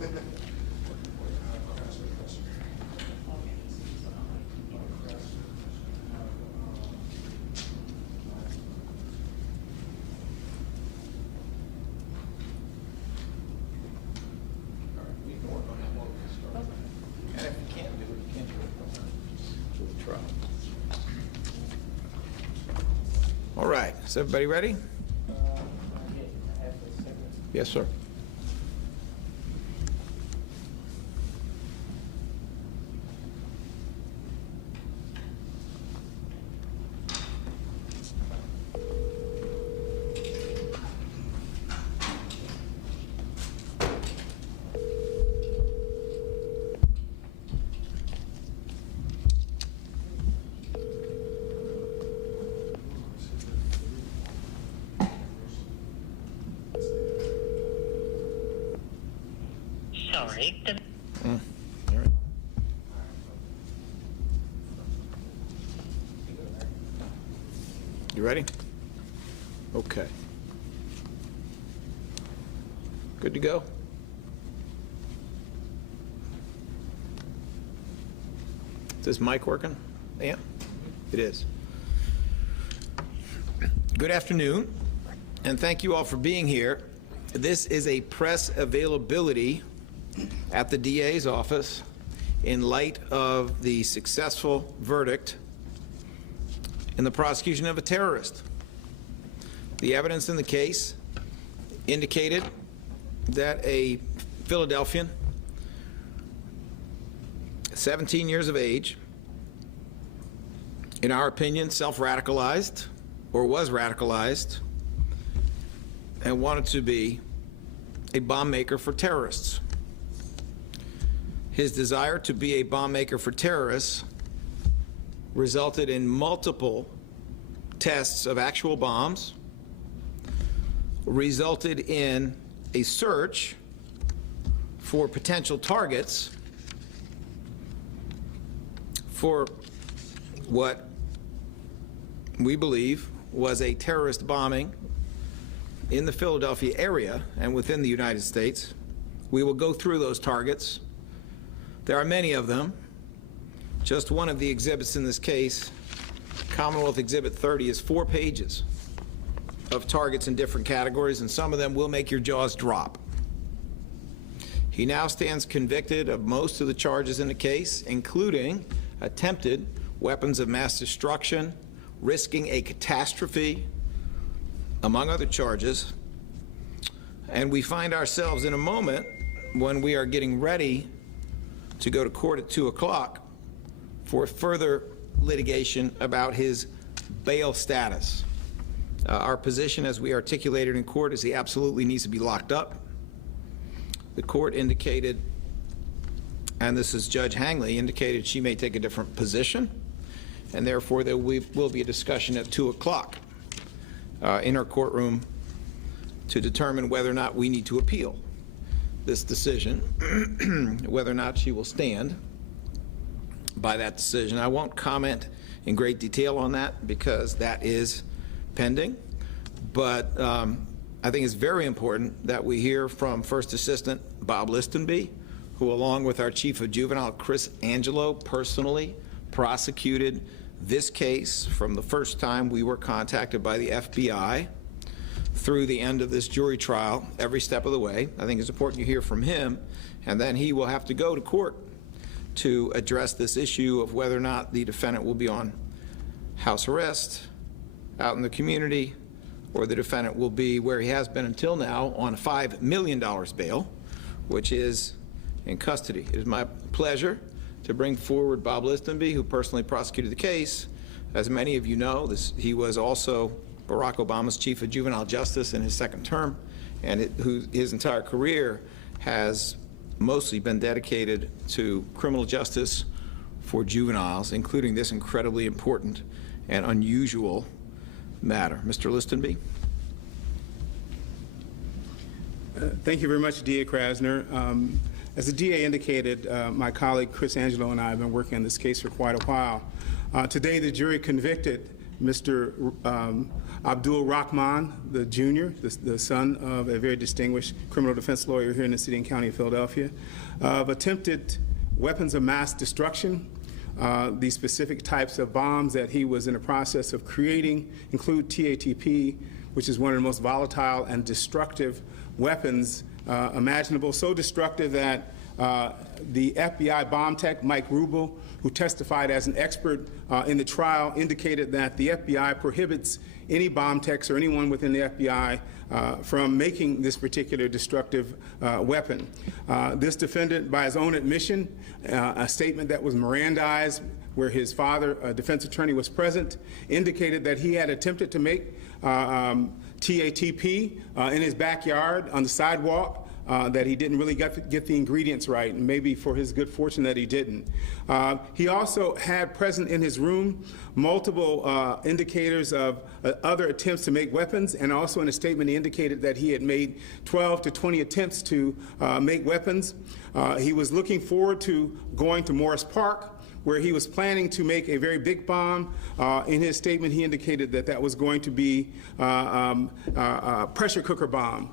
All right, is everybody ready? Yes, sir. Sorry. All right. You ready? Okay. Good to go? Is this mic working? Yeah, it is. Good afternoon, and thank you all for being here. This is a press availability at the DA's office in light of the successful verdict in the prosecution of a terrorist. The evidence in the case indicated that a Philadelphian, 17 years of age, in our opinion, self-radicalized or was radicalized and wanted to be a bomb maker for terrorists. His desire to be a bomb maker for terrorists resulted in multiple tests of actual bombs, resulted in a search for potential targets for what we believe was a terrorist bombing in the Philadelphia area and within the United States. We will go through those targets. There are many of them. Just one of the exhibits in this case, Commonwealth Exhibit 30, is 4 pages of targets in different categories, and some of them will make your jaws drop. He now stands convicted of most of the charges in the case, including attempted weapons of mass destruction, risking a catastrophe, among other charges. And we find ourselves in a moment when we are getting ready to go to court at 2 o'clock for further litigation about his bail status. Our position, as we articulated in court, is he absolutely needs to be locked up. The court indicated, and this is Judge Hangley, indicated she may take a different position, and therefore there will be a discussion at 2 o'clock in our courtroom to determine whether or not we need to appeal this decision, whether or not she will stand by that decision. I won't comment in great detail on that because that is pending, but I think it's very important that we hear from First Assistant Bob Listenby, who, along with our Chief of Juvenile, Chris Angelo, personally prosecuted this case from the first time we were contacted by the FBI through the end of this jury trial, every step of the way. I think it's important you hear from him, and then he will have to go to court to address this issue of whether or not the defendant will be on house arrest out in the community, or the defendant will be where he has been until now on $5 million bail, which is in custody. It is my pleasure to bring forward Bob Listenby, who personally prosecuted the case. As many of you know, he was also Barack Obama's Chief of Juvenile Justice in his second term, and his entire career has mostly been dedicated to criminal justice for juveniles, including this incredibly important and unusual matter. Mr. Listenby. Thank you very much, DA Krasner. As the DA indicated, my colleague Chris Angelo and I have been working on this case for quite a while. Today, the jury convicted Mr. Abdul Rahman, the Jr., the son of a very distinguished criminal defense lawyer here in the city and county of Philadelphia, of attempted weapons of mass destruction. These specific types of bombs that he was in the process of creating include TATP, which is one of the most volatile and destructive weapons imaginable, so destructive that the FBI bomb tech, Mike Rubel, who testified as an expert in the trial, indicated that the FBI prohibits any bomb techs or anyone within the FBI from making this particular destructive weapon. This defendant, by his own admission, a statement that was Mirandized, where his father, a defense attorney, was present, indicated that he had attempted to make TATP in his backyard on the sidewalk, that he didn't really get the ingredients right, and maybe for his good fortune that he didn't. He also had present in his room multiple indicators of other attempts to make weapons, and also in a statement he indicated that he had made 12 to 20 attempts to make weapons. He was looking forward to going to Morris Park, where he was planning to make a very big bomb. In his statement, he indicated that that was going to be a pressure cooker bomb.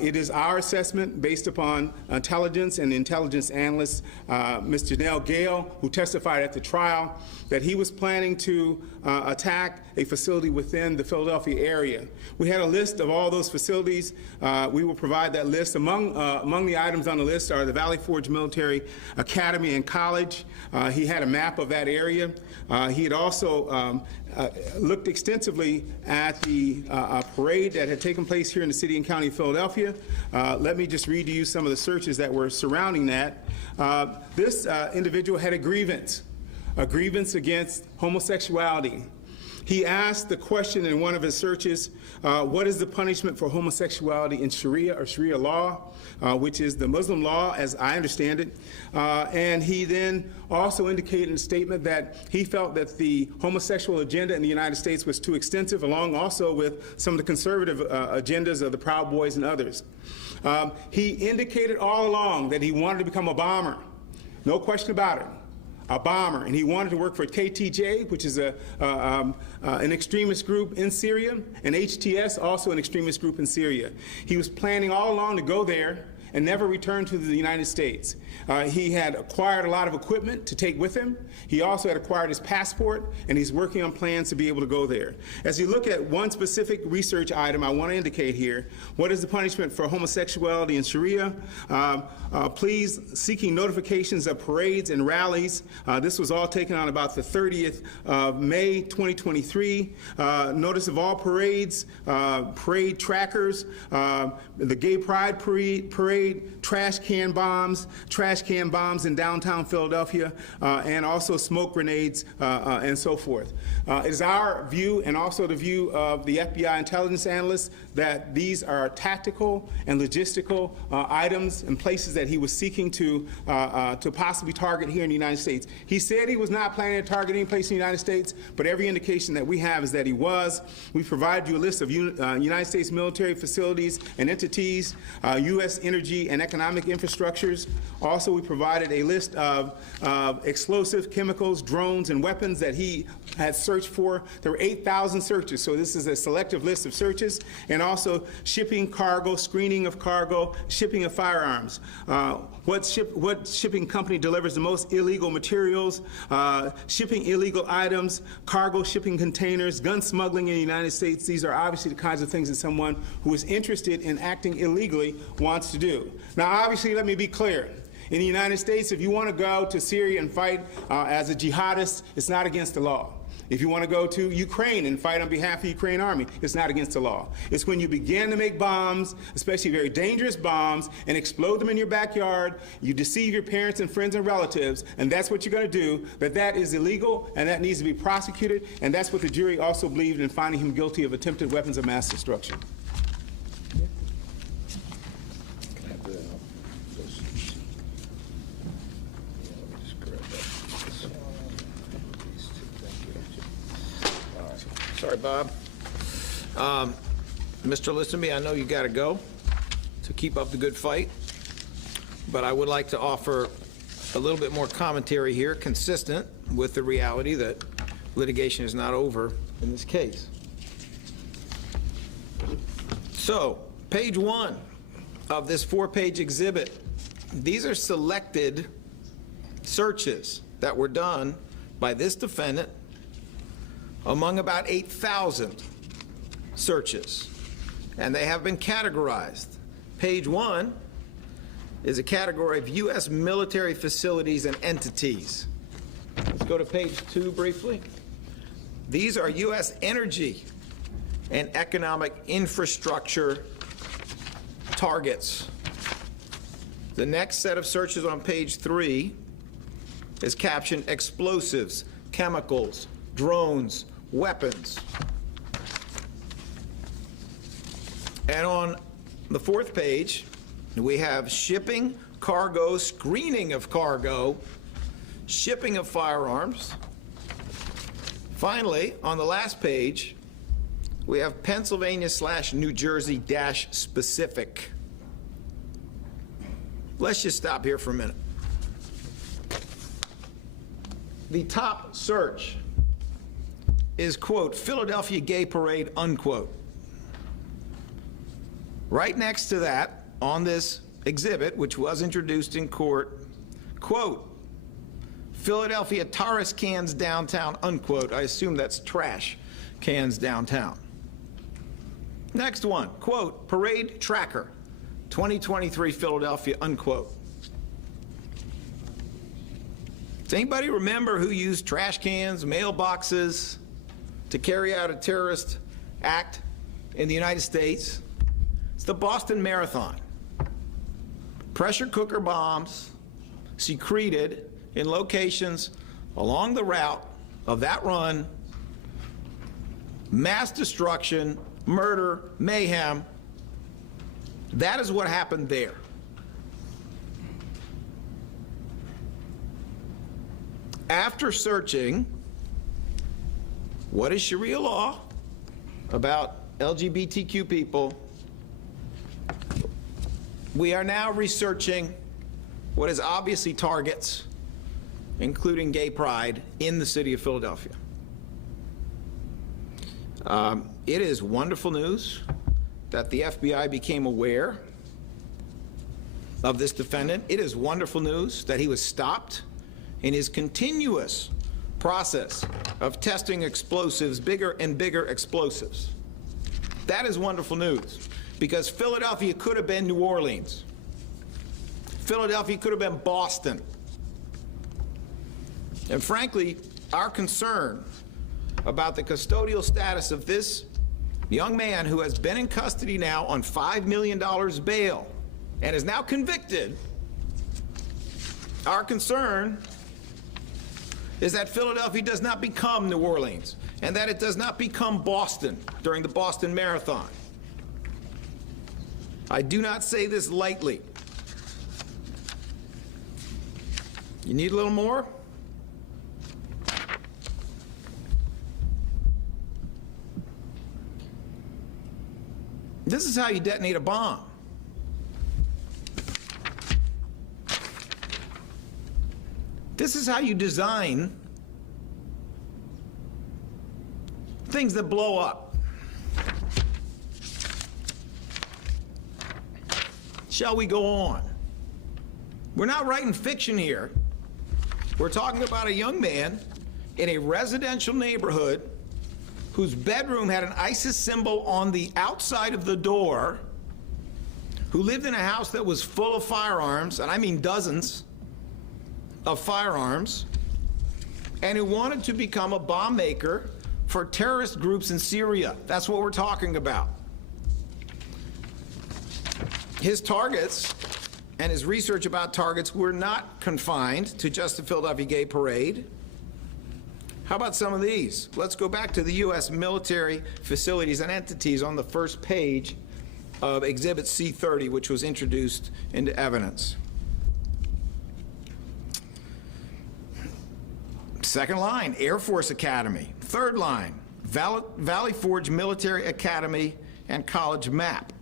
It is our assessment, based upon intelligence and intelligence analyst, Ms. Janelle Gale, who testified at the trial, that he was planning to attack a facility within the Philadelphia area. We had a list of all those facilities. We will provide that list. Among the items on the list are the Valley Forge Military Academy and College. He had a map of that area. He had also looked extensively at the parade that had taken place here in the city and county of Philadelphia. Let me just read to you some of the searches that were surrounding that. This individual had a grievance against homosexuality. He asked the question in one of his searches, what is the punishment for homosexuality in Sharia or Sharia law, which is the Muslim law as I understand it. And he then also indicated in a statement that he felt that the homosexual agenda in the United States was too extensive, along also with some of the conservative agendas of the Proud Boys and others. He indicated all along that he wanted to become a bomber. No question about it. A bomber, and he wanted to work for KTJ, which is an extremist group in Syria, and HTS, also an extremist group in Syria. He was planning all along to go there and never return to the United States. He had acquired a lot of equipment to take with him. He also had acquired his passport, and he's working on plans to be able to go there. As you look at one specific research item, I want to indicate here, what is the punishment for homosexuality in Sharia? Please, seeking notifications of parades and rallies. This was all taken on about the 30th of May, 2023. Notice of all parades, parade trackers, the Gay Pride Parade, trash can bombs in downtown Philadelphia, and also smoke grenades and so forth. It is our view, and also the view of the FBI intelligence analysts, that these are tactical and logistical items and places that he was seeking to possibly target here in the United States. He said he was not planning to target any place in the United States, but every indication that we have is that he was. We provided you a list of United States military facilities and entities, U.S. energy and economic infrastructures. Also, we provided a list of explosive chemicals, drones, and weapons that he had searched for. There were 8,000 searches, so this is a selective list of searches, and also shipping cargo, screening of cargo, shipping of firearms. What shipping company delivers the most illegal materials, shipping illegal items, cargo shipping containers, gun smuggling in the United States. These are obviously the kinds of things that someone who is interested in acting illegally wants to do. Now, obviously, let me be clear. In the United States, if you want to go to Syria and fight as a jihadist, it's not against the law. If you want to go to Ukraine and fight on behalf of the Ukraine army, it's not against the law. It's when you begin to make bombs, especially very dangerous bombs, and explode them in your backyard, you deceive your parents and friends and relatives, and that's what you're going to do, that is illegal, and that needs to be prosecuted, and that's what the jury also believed in finding him guilty of attempted weapons of mass destruction. Sorry, Bob. Mr. Listenby, I know you got to go, so keep up the good fight. But I would like to offer a little bit more commentary here, consistent with the reality that litigation is not over in this case. So, page 1 of this 4-page exhibit, these are selected searches that were done by this defendant among about 8,000 searches, and they have been categorized. Page 1 is a category of U.S. military facilities and entities. Let's go to page 2 briefly. These are U.S. energy and economic infrastructure targets. The next set of searches on page 3 is captioned explosives, chemicals, drones, weapons. And on the 4th page, we have shipping, cargo, screening of cargo, shipping of firearms. Finally, on the last page, we have Pennsylvania/New Jersey-specific. Let's just stop here for a minute. The top search is, quote, Philadelphia Gay Parade, unquote. Right next to that, on this exhibit, which was introduced in court, quote, Philadelphia Taurus cans downtown, unquote. I assume that's trash cans downtown. Next one, quote, Parade Tracker, 2023 Philadelphia, unquote. Does anybody remember who used trash cans, mailboxes to carry out a terrorist act in the United States? It's the Boston Marathon. Pressure cooker bombs secreted in locations along the route of that run, mass destruction, murder, mayhem. That is what happened there. After searching, what is Sharia law about LGBTQ people, we are now researching what is obviously targets, including gay pride, in the city of Philadelphia. It is wonderful news that the FBI became aware of this defendant. It is wonderful news that he was stopped in his continuous process of testing explosives, bigger and bigger explosives. That is wonderful news, because Philadelphia could have been New Orleans. Philadelphia could have been Boston. And frankly, our concern about the custodial status of this young man who has been in custody now on $5 million bail and is now convicted, our concern is that Philadelphia does not become New Orleans and that it does not become Boston during the Boston Marathon. I do not say this lightly. You need a little more? This is how you detonate a bomb. This is how you design things that blow up. Shall we go on? We're not writing fiction here. We're talking about a young man in a residential neighborhood whose bedroom had an ISIS symbol on the outside of the door, who lived in a house that was full of firearms, and I mean dozens of firearms, and who wanted to become a bomb maker for terrorist groups in Syria. That's what we're talking about. His targets and his research about targets were not confined to just the Philadelphia Gay Parade. How about some of these? Let's go back to the U.S. military facilities and entities on the first page of Exhibit C30, which was introduced into evidence. Second line, Air Force Academy. Third line, Valley Forge Military Academy and College map.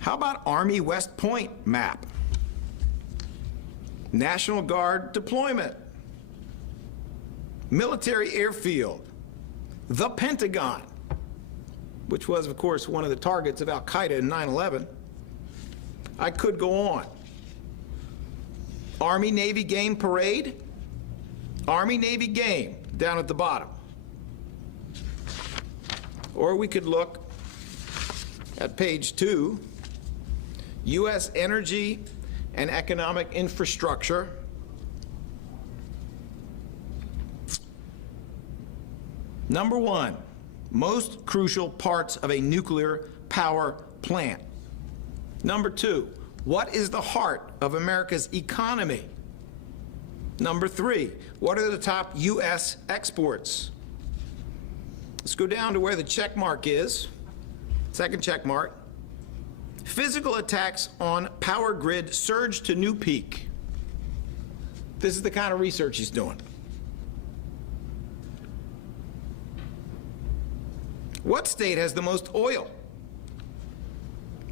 How about Army West Point map? National Guard deployment. Military airfield, the Pentagon, which was, of course, one of the targets of al-Qaeda in 9/11. I could go on. Army-Navy game parade, Army-Navy game down at the bottom. Or we could look at page 2, U.S. energy and economic infrastructure. Number 1, most crucial parts of a nuclear power plant. Number 2, what is the heart of America's economy? Number 3, what are the top U.S. exports? Let's go down to where the check mark is. Second check mark. Physical attacks on power grid surge to new peak. This is the kind of research he's doing. What state has the most oil?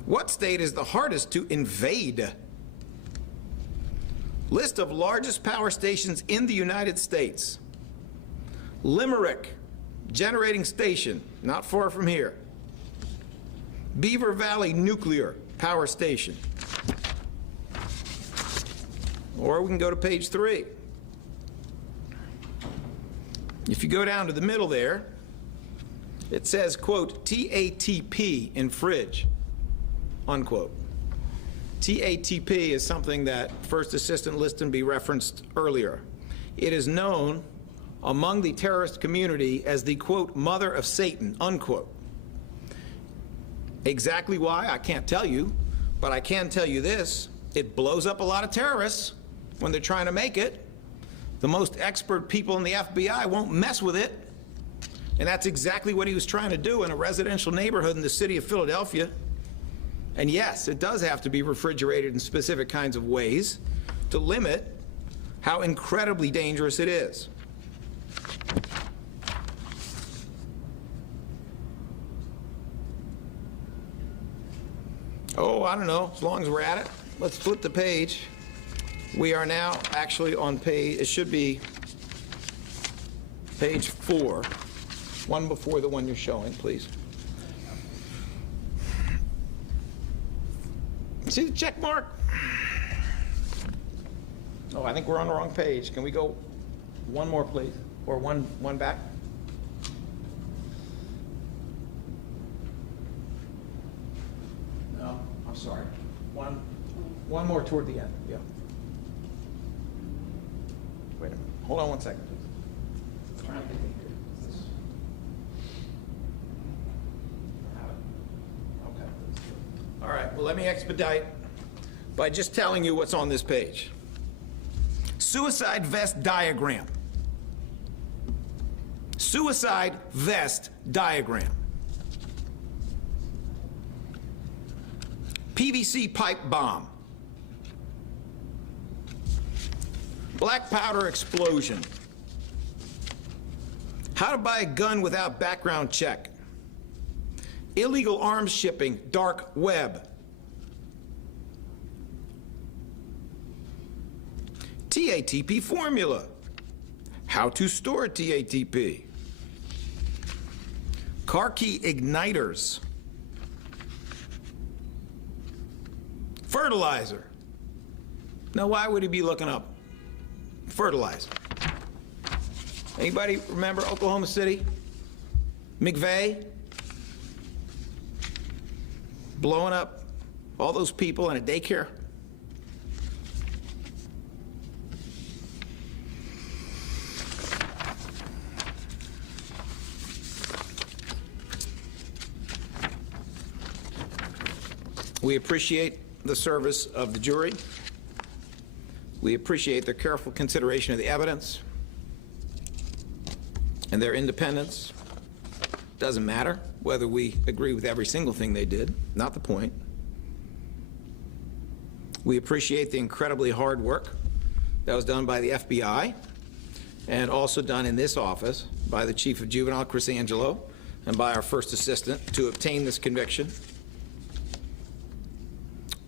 What state is the hardest to invade? List of largest power stations in the United States. Limerick Generating Station, not far from here. Beaver Valley Nuclear Power Station. Or we can go to page 3. If you go down to the middle there, it says, quote, TATP in fridge, unquote. TATP is something that First Assistant Listenby referenced earlier. It is known among the terrorist community as the, quote, mother of Satan, unquote. Exactly why, I can't tell you, but I can tell you this: it blows up a lot of terrorists when they're trying to make it. The most expert people in the FBI won't mess with it. And that's exactly what he was trying to do in a residential neighborhood in the city of Philadelphia. And yes, it does have to be refrigerated in specific kinds of ways to limit how incredibly dangerous it is. Oh, I don't know, as long as we're at it. Let's flip the page. We are now actually on page, it should be page 4. One before the one you're showing, please. See the check mark? Oh, I think we're on the wrong page. Can we go one more, please? Or one back? No, I'm sorry. One more toward the end, yeah. Wait a minute. Hold on one second, please. I'm trying to get in here. All right, well, let me expedite by just telling you what's on this page. Suicide vest diagram. Suicide vest diagram. PVC pipe bomb. Black powder explosion. How to buy a gun without background check. Illegal arms shipping, dark web. TATP formula. How to store TATP. Car key igniters. Fertilizer. Now, why would he be looking up fertilizer? Anybody remember Oklahoma City? McVeigh? Blowing up all those people in a daycare? We appreciate the service of the jury. We appreciate their careful consideration of the evidence and their independence. Doesn't matter whether we agree with every single thing they did, not the point. We appreciate the incredibly hard work that was done by the FBI and also done in this office by the Chief of Juvenile, Chris Angelo, and by our first assistant to obtain this conviction.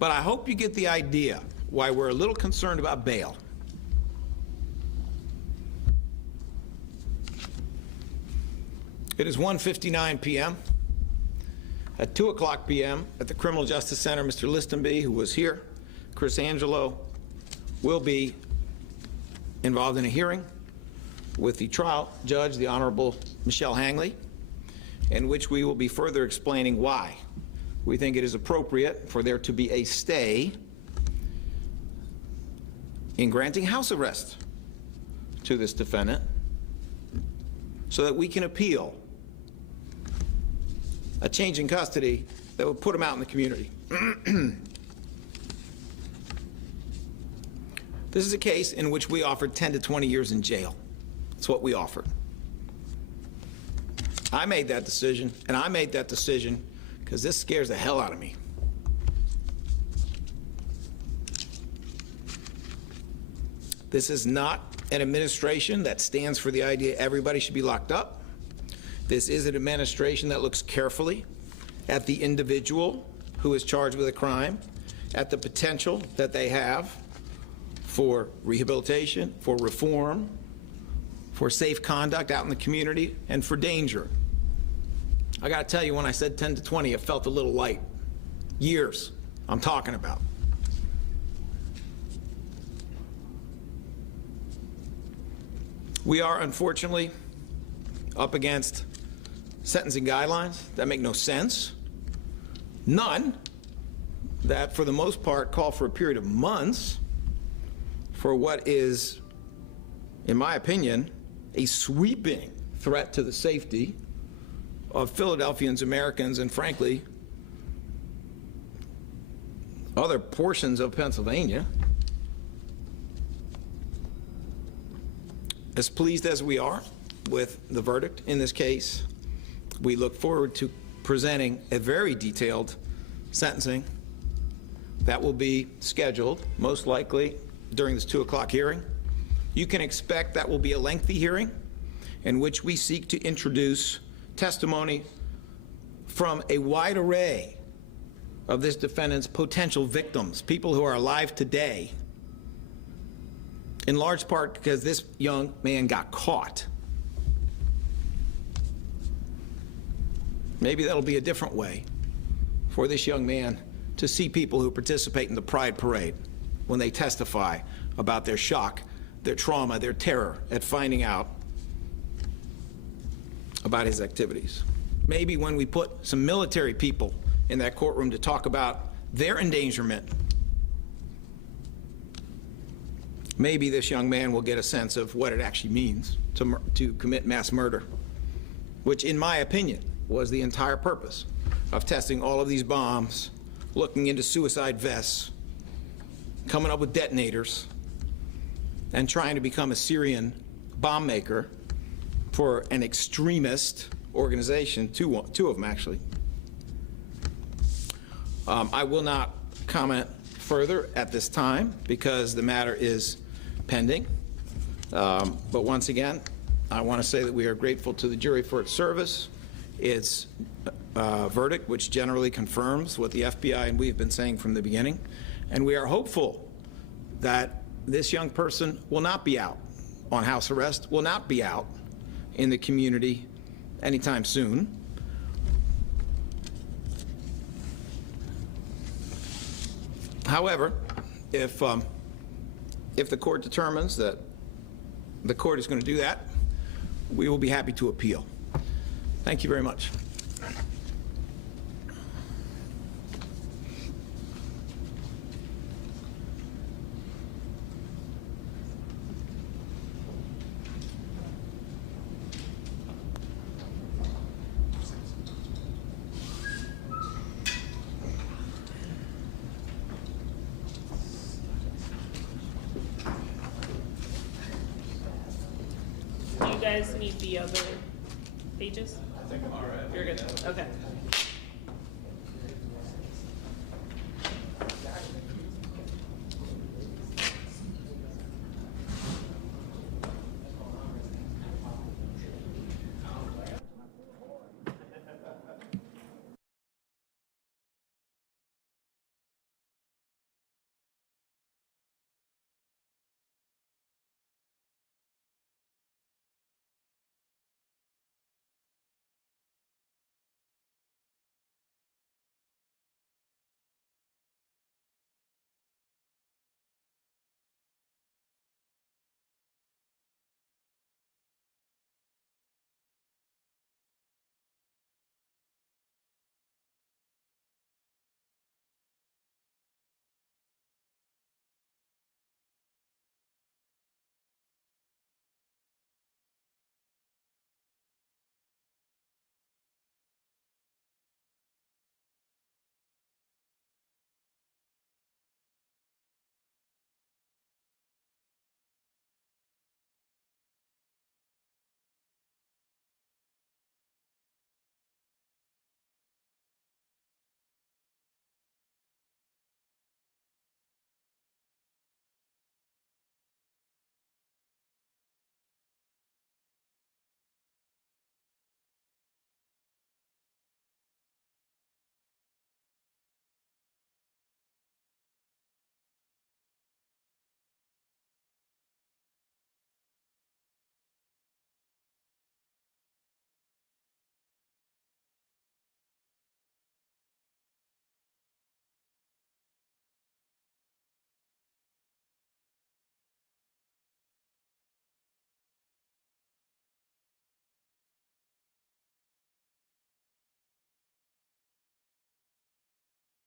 But I hope you get the idea why we're a little concerned about bail. It is 1:59 p.m. At 2 o'clock p.m. at the Criminal Justice Center, Mr. Listenby, who was here, Chris Angelo, will be involved in a hearing with the trial judge, the Honorable Michelle Hangley, in which we will be further explaining why we think it is appropriate for there to be a stay in granting house arrest to this defendant so that we can appeal a change in custody that would put him out in the community. This is a case in which we offered 10 to 20 years in jail. That's what we offered. I made that decision, and I made that decision because this scares the hell out of me. This is not an administration that stands for the idea everybody should be locked up. This is an administration that looks carefully at the individual who is charged with a crime, at the potential that they have for rehabilitation, for reform, for safe conduct out in the community, and for danger. I got to tell you, when I said 10 to 20, it felt a little light. Years I'm talking about. We are, unfortunately, up against sentencing guidelines that make no sense. None that, for the most part, call for a period of months for what is, in my opinion, a sweeping threat to the safety of Philadelphians, Americans, and frankly, other portions of Pennsylvania. As pleased as we are with the verdict in this case, we look forward to presenting a very detailed sentencing that will be scheduled, most likely during this 2 o'clock hearing. You can expect that will be a lengthy hearing in which we seek to introduce testimony from a wide array of this defendant's potential victims, people who are alive today, in large part because this young man got caught. Maybe that'll be a different way for this young man to see people who participate in the Pride Parade when they testify about their shock, their trauma, their terror at finding out about his activities. Maybe when we put some military people in that courtroom to talk about their endangerment, maybe this young man will get a sense of what it actually means to commit mass murder, which, in my opinion, was the entire purpose of testing all of these bombs, looking into suicide vests, coming up with detonators, and trying to become a Syrian bomb maker for an extremist organization, two of them actually. I will not comment further at this time because the matter is pending. But once again, I want to say that we are grateful to the jury for its service, its verdict, which generally confirms what the FBI and we have been saying from the beginning. And we are hopeful that this young person will not be out on house arrest, will not be out in the community anytime soon. However, if the court determines that the court is going to do that, we will be happy to appeal. Thank you very much. Do you guys need the other pages? I think I'm all right. You're good. Okay.